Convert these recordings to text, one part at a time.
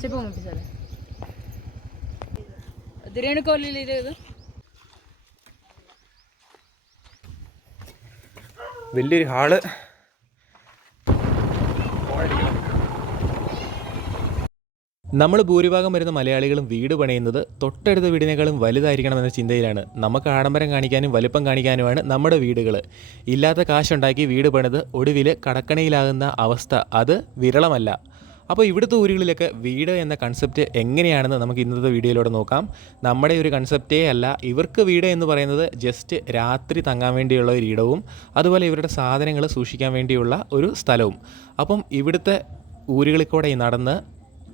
చెప్పి పంపించాలి రేణుకోవాలి ఇదే కదా വലിയൊരു ഹാള്. നമ്മൾ ഭൂരിഭാഗം വരുന്ന മലയാളികളും വീട് പണിയുന്നത് തൊട്ടടുത്ത വീടിനേക്കാളും വലുതായിരിക്കണമെന്ന ചിന്തയിലാണ്. നമുക്ക് ആഡംബരം കാണിക്കാനും വലുപ്പം കാണിക്കാനുമാണ് നമ്മുടെ വീടുകൾ. ഇല്ലാത്ത കാശുണ്ടാക്കി വീട് പണിത് ഒടുവിൽ കടക്കണിയിലാകുന്ന അവസ്ഥ അത് വിരളമല്ല. അപ്പോൾ ഇവിടുത്തെ ഊരുകളിലൊക്കെ വീട് എന്ന കൺസെപ്റ്റ് എങ്ങനെയാണെന്ന് നമുക്ക് ഇന്നത്തെ വീഡിയോയിലൂടെ നോക്കാം. നമ്മുടെ ഒരു കൺസെപ്റ്റേ അല്ല, ഇവർക്ക് വീട് എന്ന് പറയുന്നത് ജസ്റ്റ് രാത്രി തങ്ങാൻ വേണ്ടിയുള്ള ഒരു ഇടവും അതുപോലെ ഇവരുടെ സാധനങ്ങൾ സൂക്ഷിക്കാൻ വേണ്ടിയുള്ള ഒരു സ്ഥലവും. അപ്പം ഇവിടുത്തെ ഊരുകളിൽ കൂടെ നടന്ന്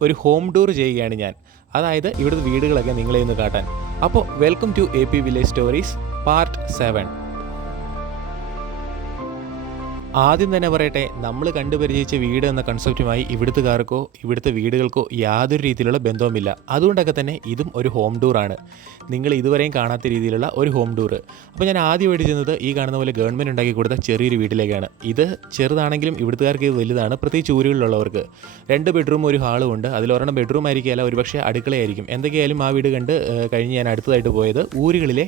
ഒരു ഹോം ടൂർ ചെയ്യുകയാണ് ഞാൻ. അതായത് ഇവിടുത്തെ വീടുകളൊക്കെ നിങ്ങളെ ഒന്ന് കാട്ടാൻ. അപ്പോൾ welcome to AP village stories part 7. ആദ്യം തന്നെ പറയട്ടെ, നമ്മൾ കണ്ടുപരിചയിച്ച വീട് എന്ന കൺസെപ്റ്റുമായി ഇവിടുത്തുകാർക്കോ ഇവിടുത്തെ വീടുകൾക്കോ യാതൊരു രീതിയിലുള്ള ബന്ധവുമില്ല. അതുകൊണ്ടൊക്കെ തന്നെ ഇതും ഒരു ഹോം ടൂറാണ്. നിങ്ങൾ ഇതുവരെയും കാണാത്ത രീതിയിലുള്ള ഒരു ഹോം ടൂർ. അപ്പോൾ ഞാൻ ആദ്യമായിട്ട് ചെന്നത് ഈ കാണുന്ന പോലെ ഗവൺമെൻറ് ഉണ്ടാക്കി കൊടുത്ത ചെറിയൊരു വീട്ടിലേക്കാണ്. ഇത് ചെറുതാണെങ്കിലും ഇവിടുത്തുകാർക്ക് ഇത് വലുതാണ്, പ്രത്യേകിച്ച് ഊരുകളിലുള്ളവർക്ക്. 2 ബെഡ്റൂം ഒരു ഹാളും ഉണ്ട്. അതിലൊരെണ്ണം ബെഡ്റൂം ആയിരിക്കില്ല, ഒരുപക്ഷെ അടുക്കളയായിരിക്കും. എന്തൊക്കെയായാലും ആ വീട് കണ്ട് കഴിഞ്ഞ് ഞാൻ അടുത്തതായിട്ട് പോയത് ഊരുകളിലെ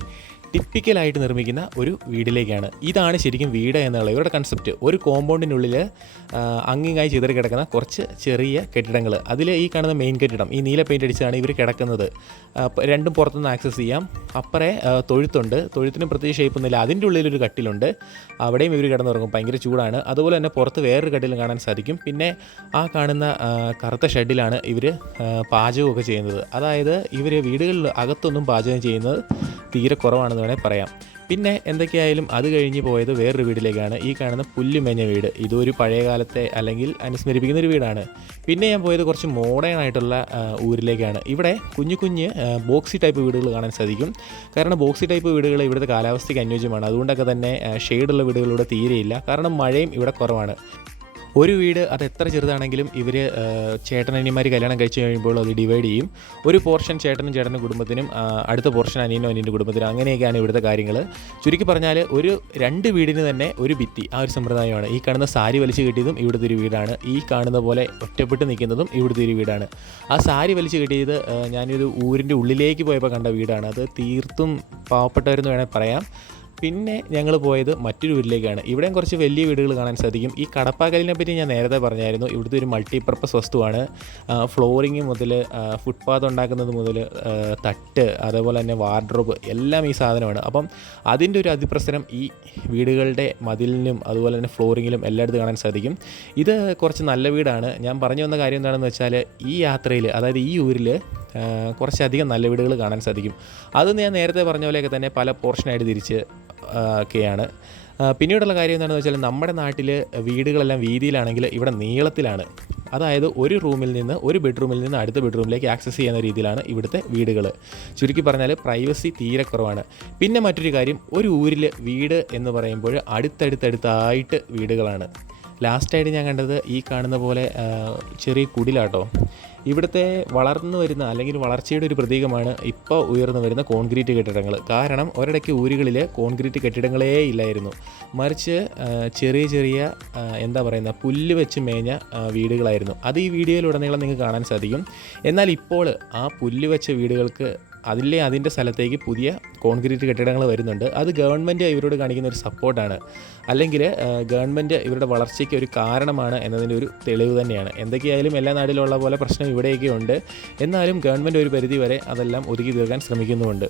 ടിപ്പിക്കലായിട്ട് നിർമ്മിക്കുന്ന ഒരു വീട്ടിലേക്കാണ്. ഇതാണ് ശരിക്കും വീട് എന്നുള്ള ഇവരുടെ കൺസെപ്റ്റ്. ഒരു കോമ്പൗണ്ടിനുള്ളിൽ അങ്ങിങ്ങായി ചിതറി കിടക്കുന്ന കുറച്ച് ചെറിയ കെട്ടിടങ്ങൾ. അതിൽ ഈ കാണുന്ന മെയിൻ കെട്ടിടം ഈ നീല പെയിൻ്റ് അടിച്ചാണ് ഇവർ കിടക്കുന്നത്. രണ്ടും പുറത്തുനിന്ന് ആക്സസ് ചെയ്യാം. അപ്പുറേ തൊഴുത്തുണ്ട്. തൊഴുത്തിന് പ്രത്യേക ഷേപ്പൊന്നുമില്ല. അതിൻ്റെ ഉള്ളിലൊരു കട്ടിലുണ്ട്, അവിടെയും ഇവർ കിടന്നുറങ്ങും. ഭയങ്കര ചൂടാണ്. അതുപോലെ തന്നെ പുറത്ത് വേറൊരു കട്ടിലും കാണാൻ സാധിക്കും. പിന്നെ ആ കാണുന്ന കറുത്ത ഷെഡിലാണ് ഇവർ പാചകമൊക്കെ ചെയ്യുന്നത്. അതായത് ഇവർ വീടുകളിൽ അകത്തൊന്നും പാചകം ചെയ്യുന്നത് തീരെ കുറവാണെന്ന് വേണേൽ പറയാം. പിന്നെ എന്തൊക്കെയായാലും അത് കഴിഞ്ഞ് പോയത് വേറൊരു വീട്ടിലേക്കാണ്. ഈ കാണുന്ന പുല്ലുമേഞ്ഞ വീട്. ഇതൊരു പഴയ കാലത്തെ അല്ലെങ്കിൽ അനുസ്മരിപ്പിക്കുന്ന ഒരു വീടാണ്. പിന്നെ ഞാൻ പോയത് കുറച്ച് മോഡേൺ ആയിട്ടുള്ള ഊരിലേക്കാണ്. ഇവിടെ കുഞ്ഞു കുഞ്ഞ് ബോക്സി ടൈപ്പ് വീടുകൾ കാണാൻ സാധിക്കും. കാരണം ബോക്സി ടൈപ്പ് വീടുകൾ ഇവിടുത്തെ കാലാവസ്ഥയ്ക്ക് അനുയോജ്യമാണ്. അതുകൊണ്ടൊക്കെ തന്നെ ഷെയ്ഡുള്ള വീടുകളിലൂടെ തീരെയില്ല. കാരണം മഴയും ഇവിടെ കുറവാണ്. ഒരു വീട് അത് എത്ര ചെറുതാണെങ്കിലും ഇവർ ചേട്ടനനിയന്മാർ കല്യാണം കഴിച്ച് കഴിയുമ്പോൾ അത് ഡിവൈഡ് ചെയ്യും. ഒരു പോർഷൻ ചേട്ടനും കുടുംബത്തിനും, അടുത്ത പോർഷൻ അനിയൻ്റെ കുടുംബത്തിനും. അങ്ങനെയൊക്കെയാണ് ഇവിടുത്തെ കാര്യങ്ങൾ. ചുരുക്കി പറഞ്ഞാൽ ഒരു 2 വീടിന് തന്നെ ഒരു ഭിത്തി, ആ ഒരു സമ്പ്രദായമാണ്. ഈ കാണുന്ന സാരി വലിച്ചു കെട്ടിയതും ഇവിടുത്തെ ഒരു വീടാണ്. ഈ കാണുന്ന പോലെ ഒറ്റപ്പെട്ട് നിൽക്കുന്നതും ഇവിടുത്തെ ഒരു വീടാണ്. ആ സാരി വലിച്ചു കെട്ടിയത് ഞാനൊരു ഊരിൻ്റെ ഉള്ളിലേക്ക് പോയപ്പോൾ കണ്ട വീടാണ്. അത് തീർത്തും പാവപ്പെട്ടവരെന്ന് വേണേൽ പറയാം. പിന്നെ ഞങ്ങൾ പോയത് മറ്റൊരു വീട്ടിലേക്കാണ്. ഇവിടെയും കുറച്ച് വലിയ വീടുകൾ കാണാൻ സാധിക്കും. ഈ കടപ്പാക്കലിനെ പറ്റി ഞാൻ നേരത്തെ പറഞ്ഞായിരുന്നു. ഇവിടുത്തെ ഒരു മൾട്ടിപർപ്പസ് വസ്തുവാണ്. ഫ്ലോറിങ് മുതൽ ഫുട്പാത്ത് ഉണ്ടാക്കുന്നത് മുതൽ തട്ട്, അതേപോലെ തന്നെ വാർഡ്രോബ് എല്ലാം ഈ സാധനമാണ്. അപ്പം അതിൻ്റെ ഒരു അതിപ്രസരം ഈ വീടുകളുടെ മതിലിനും അതുപോലെ തന്നെ ഫ്ലോറിങ്ങിലും എല്ലായിടത്തും കാണാൻ സാധിക്കും. ഇത് കുറച്ച് നല്ല വീടാണ്. ഞാൻ പറഞ്ഞു വന്ന കാര്യം എന്താണെന്ന് വെച്ചാൽ ഈ യാത്രയിൽ, അതായത് ഈ ഊരിൽ കുറച്ചധികം നല്ല വീടുകൾ കാണാൻ സാധിക്കും. അത് ഞാൻ നേരത്തെ പറഞ്ഞ പോലെയൊക്കെ തന്നെ പല പോർഷനായിട്ട് തിരിച്ച് ഒക്കെയാണ്. പിന്നീടുള്ള കാര്യം എന്താണെന്ന് വെച്ചാൽ നമ്മുടെ നാട്ടിൽ വീടുകളെല്ലാം വീതിയിലാണെങ്കിൽ ഇവിടെ നീളത്തിലാണ്. അതായത് ഒരു റൂമിൽ നിന്ന്, ഒരു ബെഡ്റൂമിൽ നിന്ന് അടുത്ത ബെഡ്റൂമിലേക്ക് ആക്സസ് ചെയ്യുന്ന രീതിയിലാണ് ഇവിടുത്തെ വീടുകൾ. ചുരുക്കി പറഞ്ഞാൽ പ്രൈവസി തീരെ കുറവാണ്. പിന്നെ മറ്റൊരു കാര്യം, ഒരു ഊരിൽ വീട് എന്ന് പറയുമ്പോൾ അടുത്തടുത്തായിട്ട് വീടുകളാണ്. ലാസ്റ്റായിട്ട് ഞാൻ കണ്ടത് ഈ കാണുന്ന പോലെ ചെറിയ കുടിലാട്ടോ. ഇവിടുത്തെ വളർന്നു വരുന്ന അല്ലെങ്കിൽ വളർച്ചയുടെ ഒരു പ്രതീകമാണ് ഇപ്പോൾ ഉയർന്നു വരുന്ന കോൺക്രീറ്റ് കെട്ടിടങ്ങൾ. കാരണം ഒരിടയ്ക്ക് ഊരുകളിൽ കോൺക്രീറ്റ് കെട്ടിടങ്ങളേ ഇല്ലായിരുന്നു. മറിച്ച് ചെറിയ എന്താ പറയുന്ന പുല്ല് വെച്ച് മേഞ്ഞ വീടുകളായിരുന്നു. അത് ഈ വീഡിയോയിലുടനീളം നിങ്ങൾക്ക് കാണാൻ സാധിക്കും. എന്നാൽ ഇപ്പോൾ ആ പുല്ല് വെച്ച വീടുകൾക്ക് അതിൻ്റെ സ്ഥലത്തേക്ക് പുതിയ കോൺക്രീറ്റ് കെട്ടിടങ്ങൾ വരുന്നുണ്ട്. അത് ഗവൺമെൻറ് ഇവരോട് കാണിക്കുന്ന ഒരു സപ്പോർട്ടാണ്. അല്ലെങ്കിൽ ഗവൺമെൻറ് ഇവരുടെ വളർച്ചയ്ക്ക് ഒരു കാരണമാണ് എന്നതിൻ്റെ ഒരു തെളിവ് തന്നെയാണ്. എന്തൊക്കെയായാലും എല്ലാ നാട്ടിലുള്ള പോലെ പ്രശ്നം ഇവിടെയൊക്കെ ഉണ്ട്. എന്നാലും ഗവൺമെൻറ് ഒരു പരിധി വരെ അതെല്ലാം ഒതുക്കി തീർക്കാൻ ശ്രമിക്കുന്നുമുണ്ട്.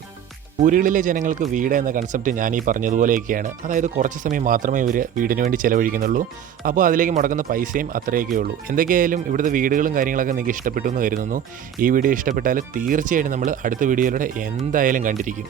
ഊരുകളിലെ ജനങ്ങൾക്ക് വീട് എന്ന കൺസെപ്റ്റ് ഞാൻ ഈ പറഞ്ഞതുപോലെയൊക്കെയാണ്. അതായത് കുറച്ച് സമയം മാത്രമേ ഇവർ വീടിന് വേണ്ടി ചിലവഴിക്കുന്നുള്ളൂ. അപ്പോൾ അതിലേക്ക് മുടക്കുന്ന പൈസയും അത്രയൊക്കെ ഉള്ളൂ. എന്തൊക്കെയായാലും ഇവിടുത്തെ വീടുകളും കാര്യങ്ങളൊക്കെ നിങ്ങൾക്ക് ഇഷ്ടപ്പെട്ടു എന്ന് കരുതുന്നു. ഈ വീഡിയോ ഇഷ്ടപ്പെട്ടാൽ തീർച്ചയായിട്ടും നമ്മൾ അടുത്ത വീഡിയോയിലൂടെ എന്തായാലും കണ്ടിരിക്കും.